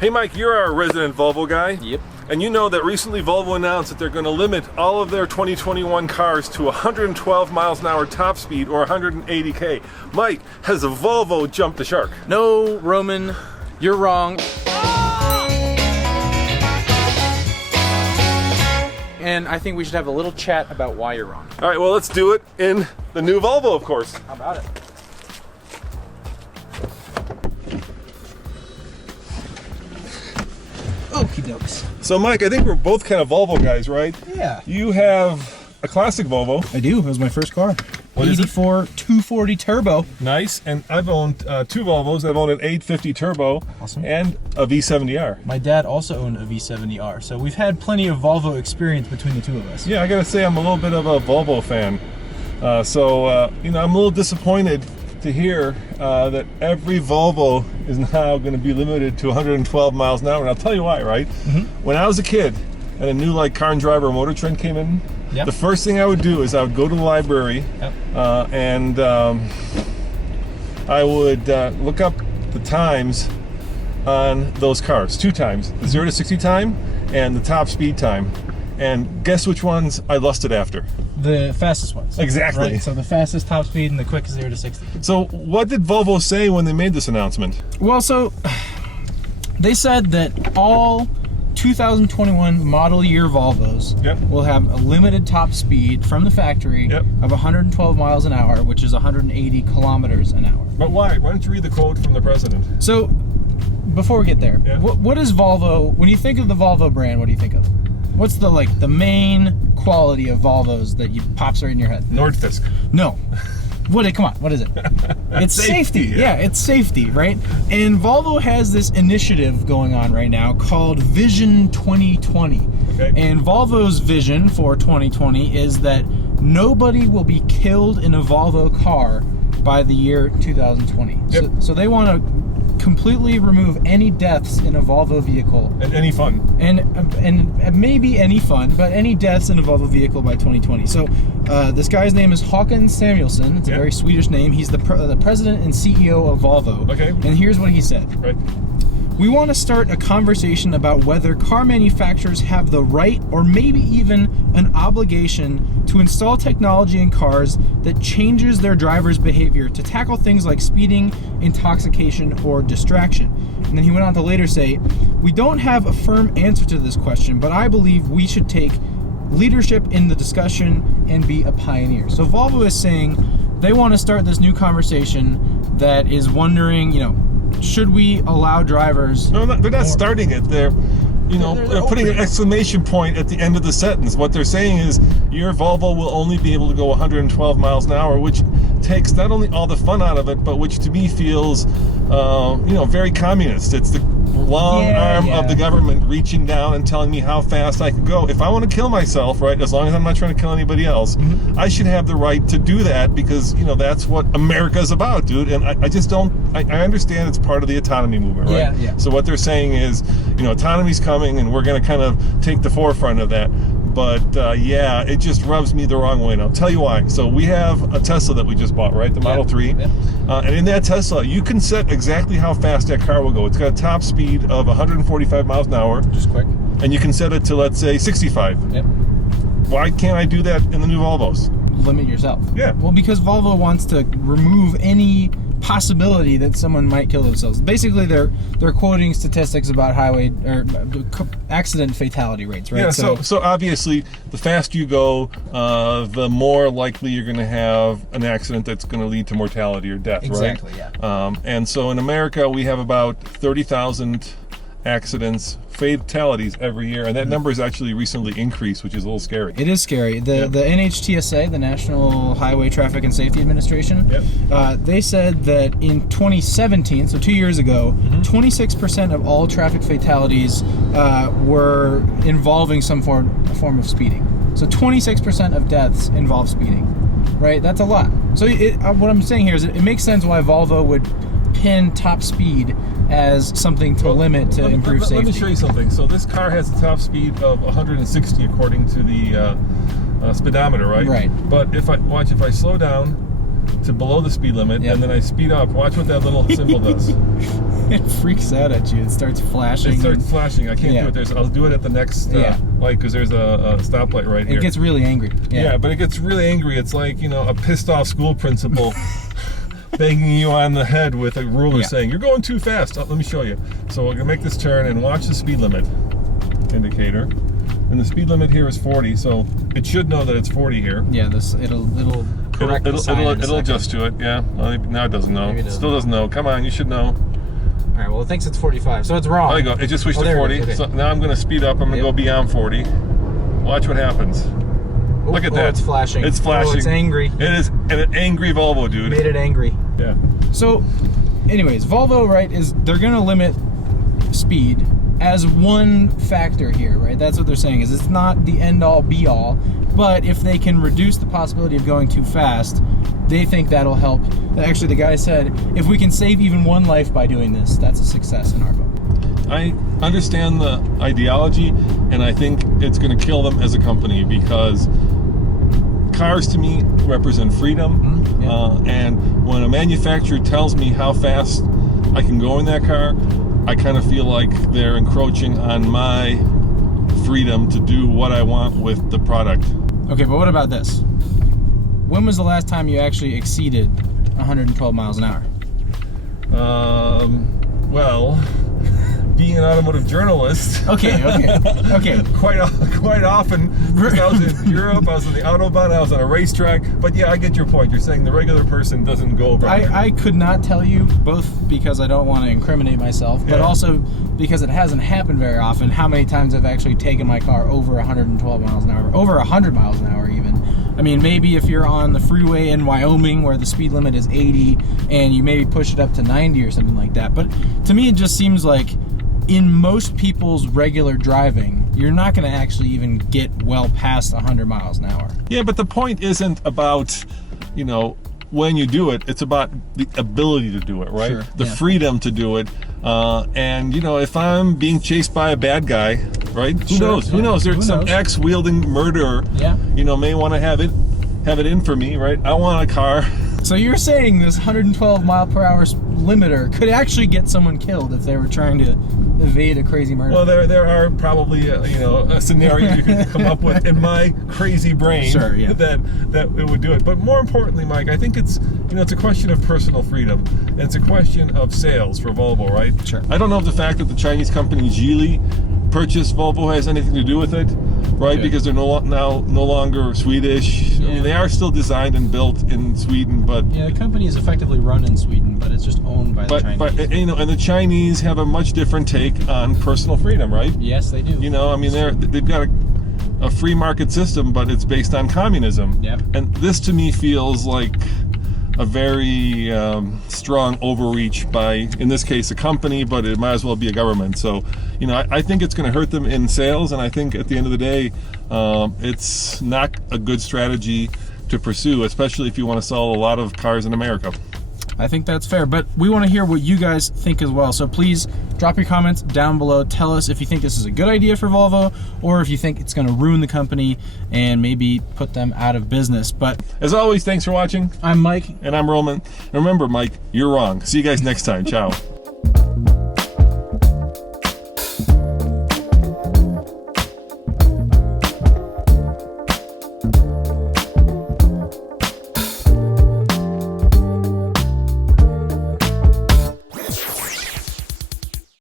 Hey Mike, you're our resident Volvo guy. Yep. And you know that recently Volvo announced that they're going to limit all of their 2021 cars to 112 miles an hour top speed or 180k. Mike, has a Volvo jumped the shark? No, Roman, you're wrong. And I think we should have a little chat about why you're wrong. All right, well, let's do it in the new Volvo, of course. How about it? Okie dokes. So Mike, I think we're both kind of Volvo guys, right? Yeah. You have a classic Volvo. I do. It was my first car. What is it? 84 240 turbo. Nice. And I've owned two Volvos. I've owned an 850 turbo and a V70R. My dad also owned a V70R, so we've had plenty of Volvo experience between the two of us. Yeah, I gotta say I'm a little bit of a Volvo fan. You know, I'm a little disappointed to hear that every Volvo is now going to be limited to 112 miles an hour. And I'll tell you why, right? When I was a kid and a new like Car and Driver motor trend came in, the first thing I would do is I would go to the library and I would look up the times on those cars, two times, the 0 to 60 time and the top speed time. And guess which ones I lusted after? The fastest ones. Exactly. Right? So the fastest top speed and the quickest 0 to 60. So what did Volvo say when they made this announcement? Well, so they said that all 2021 model year Volvos will have a limited top speed from the factory of 112 miles an hour, which is 180 kilometers an hour. But why? Why don't you read the quote from the president? So before we get there, what is Volvo? When you think of the Volvo brand, what do you think of? What's the main quality of Volvos that pops right in your head? Nordfisk. No. Come on, what is it? It's safety. Yeah, it's safety, right? And Volvo has this initiative going on right now called Vision 2020. Okay. And Volvo's vision for 2020 is that nobody will be killed in a Volvo car by the year 2020. So they want to completely remove any deaths in a Volvo vehicle. And any fun. And maybe any fun, but any deaths in a Volvo vehicle by 2020. So this guy's name is Håkan Samuelsson. It's a very Swedish name. He's the president and CEO of Volvo. Okay. And here's what he said. Right. We want to start a conversation about whether car manufacturers have the right or maybe even an obligation to install technology in cars that changes their drivers' behavior to tackle things like speeding, intoxication, or distraction. And then he went on to later say, we don't have a firm answer to this question, but I believe we should take leadership in the discussion and be a pioneer. So Volvo is saying they want to start this new conversation that is wondering, should we allow drivers? No, they're not starting it. They're putting an exclamation point at the end of the sentence. What they're saying is your Volvo will only be able to go 112 miles an hour, which takes not only all the fun out of it, but which to me feels, very communist. It's the long arm of the government reaching down and telling me how fast I can go. If I want to kill myself, right, as long as I'm not trying to kill anybody else, I should have the right to do that because, that's what America's about, dude. And I just don't, I understand it's part of the autonomy movement, right? Yeah. So what they're saying is, autonomy's coming and we're going to kind of take the forefront of that. But it just rubs me the wrong way, and I'll tell you why. So we have a Tesla that we just bought, right? The Model 3. And in that Tesla, you can set exactly how fast that car will go. It's got a top speed of 145 miles an hour. Just quick. And you can set it to, let's say, 65. Yep. Why can't I do that in the new Volvos? Limit yourself. Yeah. Well, because Volvo wants to remove any possibility that someone might kill themselves. Basically, they're quoting statistics about highway or accident fatality rates, right? Yeah. So obviously, the faster you go, the more likely you're going to have an accident that's going to lead to mortality or death, right? Exactly. Yeah. And so in America, we have about 30,000 accidents, fatalities every year, and that number has actually recently increased, which is a little scary. It is scary. The NHTSA, the National Highway Traffic and Safety Administration, they said that in 2017, so 2 years ago, 26% of all traffic fatalities were involving some form of speeding. So 26% of deaths involve speeding, right? That's a lot. So what I'm saying here is it makes sense why Volvo would pin top speed as something to limit to improve safety. Let me show you something. So this car has a top speed of 160 according to the speedometer, right? Right. But if I slow down to below the speed limit, and then I speed up. Watch what that little symbol does. It freaks out at you. It starts flashing. It starts flashing. I can't do it. I'll do it at the next light, because there's a stoplight right here. It gets really angry. Yeah, but it gets really angry. It's like, you know, a pissed off school principal banging you on the head with a ruler saying, you're going too fast. Oh, let me show you. So we're going to make this turn and watch the speed limit indicator. And the speed limit here is 40, so it should know that it's 40 here. Yeah, it'll correct the sign in a it'll second. adjust to it, yeah. Well, now it doesn't know. It still doesn't know. Come on, you should know. All right, well, it thinks it's 45, so it's wrong. There you go. It just switched to 40. Okay. So now I'm going to speed up. I'm going to go beyond 40. Watch what happens. Look at that. It's flashing. It's flashing. Oh, it's angry. It is an angry Volvo, dude. Made it angry. Yeah. So, anyways, Volvo, right, they're going to limit speed as one factor here, right? That's what they're saying, is it's not the end-all, be-all, but if they can reduce the possibility of going too fast, they think that'll help. Actually, the guy said, if we can save even one life by doing this, that's a success in our book. I understand the ideology, and I think it's going to kill them as a company, because cars to me represent freedom, and when a manufacturer tells me how fast I can go in that car, I kind of feel like they're encroaching on my freedom to do what I want with the product. Okay, but what about this? When was the last time you actually exceeded 112 miles an hour? Well, being an automotive journalist. Okay. Quite often, because I was in Europe, I was on the Autobahn, I was on a racetrack. But yeah, I get your point. You're saying the regular person doesn't go over. I could not tell you, both because I don't want to incriminate myself, but also because it hasn't happened very often, how many times I've actually taken my car over 112 miles an hour, over 100 miles an hour even. I mean, maybe if you're on the freeway in Wyoming where the speed limit is 80 and you maybe push it up to 90 or something like that. But to me, it just seems like in most people's regular driving, you're not going to actually even get well past 100 miles an hour. Yeah, but the point isn't about, you know, when you do it, it's about the ability to do it, right? Sure, the freedom to do it. And, you know, if I'm being chased by a bad guy, right? Who knows? Who knows? There's some axe-wielding murderer, you know, may want to have it in for me, right? I want a car. So you're saying this 112 mile per hour limiter could actually get someone killed if they were trying to evade a crazy murder? Well, there are probably you know, a scenario you could come up with in my crazy brain that it would do it. But more importantly, Mike, I think it's, you know, it's a question of personal freedom, and it's a question of sales for Volvo, right? Sure. I don't know if the fact that the Chinese company Geely purchased Volvo has anything to do with it, right? Because they're no longer Swedish. I mean, they are still designed and built in Sweden, but the company is effectively run in Sweden, but it's just owned by the Chinese. But you know, and the Chinese have a much different take on personal freedom, right? Yes, they do. You know, I mean, they've got a free market system, but it's based on communism. Yep. And this to me feels like a very strong overreach by, in this case, a company, but it might as well be a government. So, you know, I think it's going to hurt them in sales, and I think at the end of the day, it's not a good strategy to pursue, especially if you want to sell a lot of cars in America. I think that's fair, but we want to hear what you guys think as well. So please drop your comments down below. Tell us if you think this is a good idea for Volvo, or if you think it's going to ruin the company and maybe put them out of business. But as always, thanks for watching. I'm Mike. And I'm Roman. And remember, Mike, you're wrong. See you guys next time. Ciao.